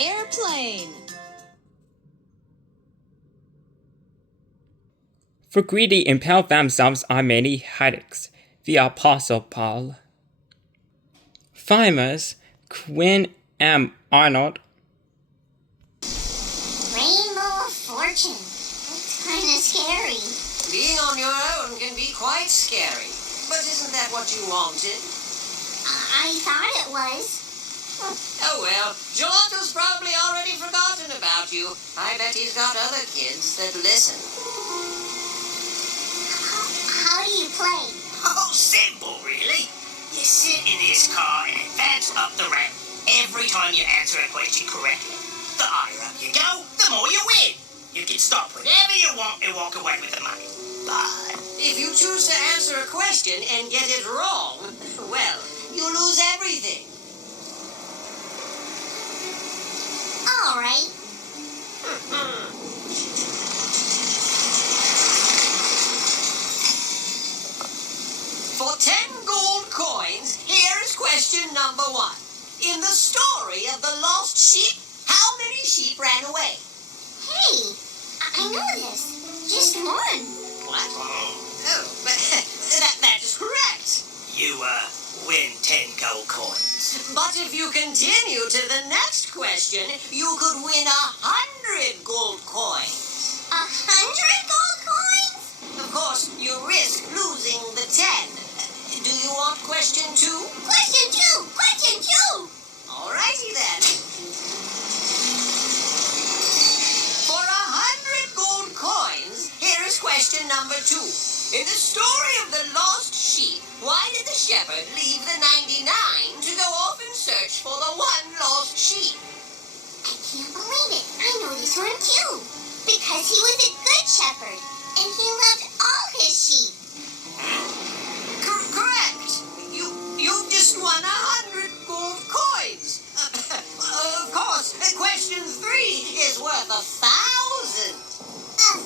airplane. For greedy impel themselves on many headaches. The Apostle Paul. Famous Quinn M. Arnold. Rainbow of Fortune. That's kind of scary. Being on your own can be quite scary. But isn't that what you wanted? I thought it was. Oh well, George's probably already forgotten about you. I bet he's got other kids that listen. How do you play? Oh, simple, really. You sit in this car and advance up the ramp every time you answer a question correctly. The higher up you go, the more you win. You can stop whenever you want and walk away with the money. But if you choose to answer a question and get it wrong, well, you lose everything. All right. For 10 gold coins, here's question number 1. In the story of the lost sheep, how many sheep ran away? Hey, I know this. Just one. What? Oh, but that is correct. you, win 10 gold coins. But if you continue to the next question, you could win 100 gold coins. 100 gold coins? Of course, you risk losing the 10. Do you want question 2? Question 2! Question 2! Alrighty then. For 100 gold coins, here is question number 2. In the story of the lost sheep, why did the shepherd leave the 99 to go off and search for the one lost sheep? I can't believe it. I know this one too. Because he was a good shepherd, and he loved all his sheep. Correct. You just won 100 gold coins. Of course, question 3 is worth 1,000.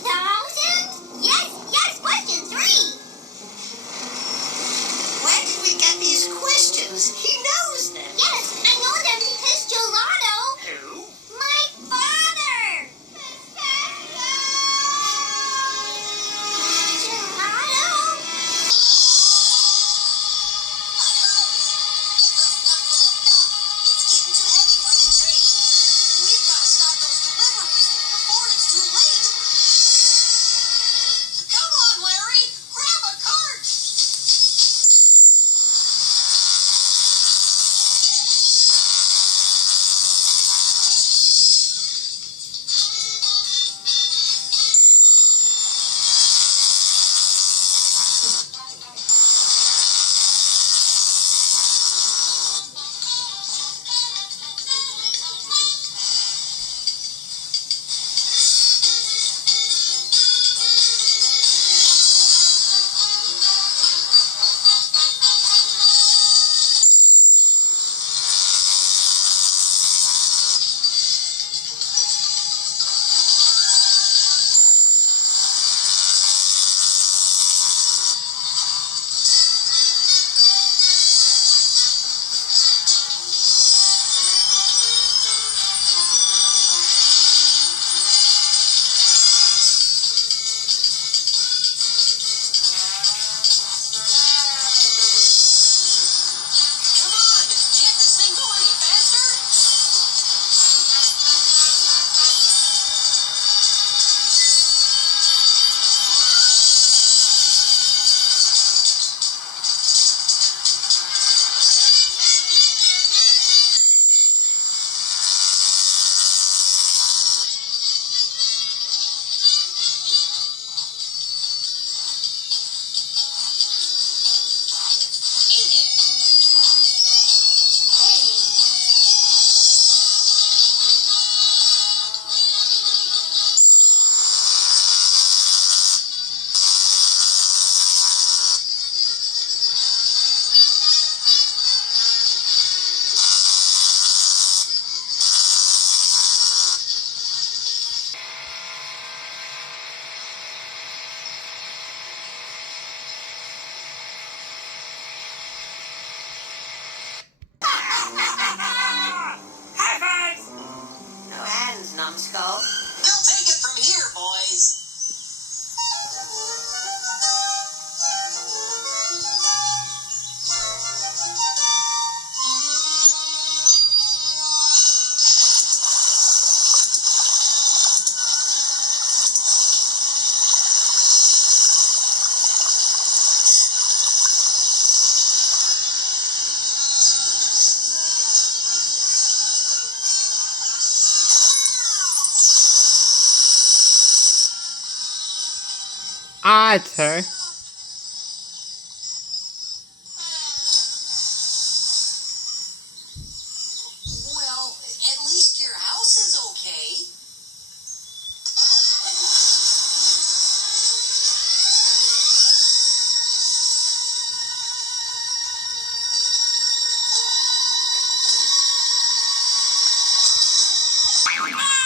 1,000? Yes, question 3. Where did we get these questions? He knows them. Yes, I know them because Gelato, Who? my father. Gelato. Arthur. Well, at least your house is okay. Ah!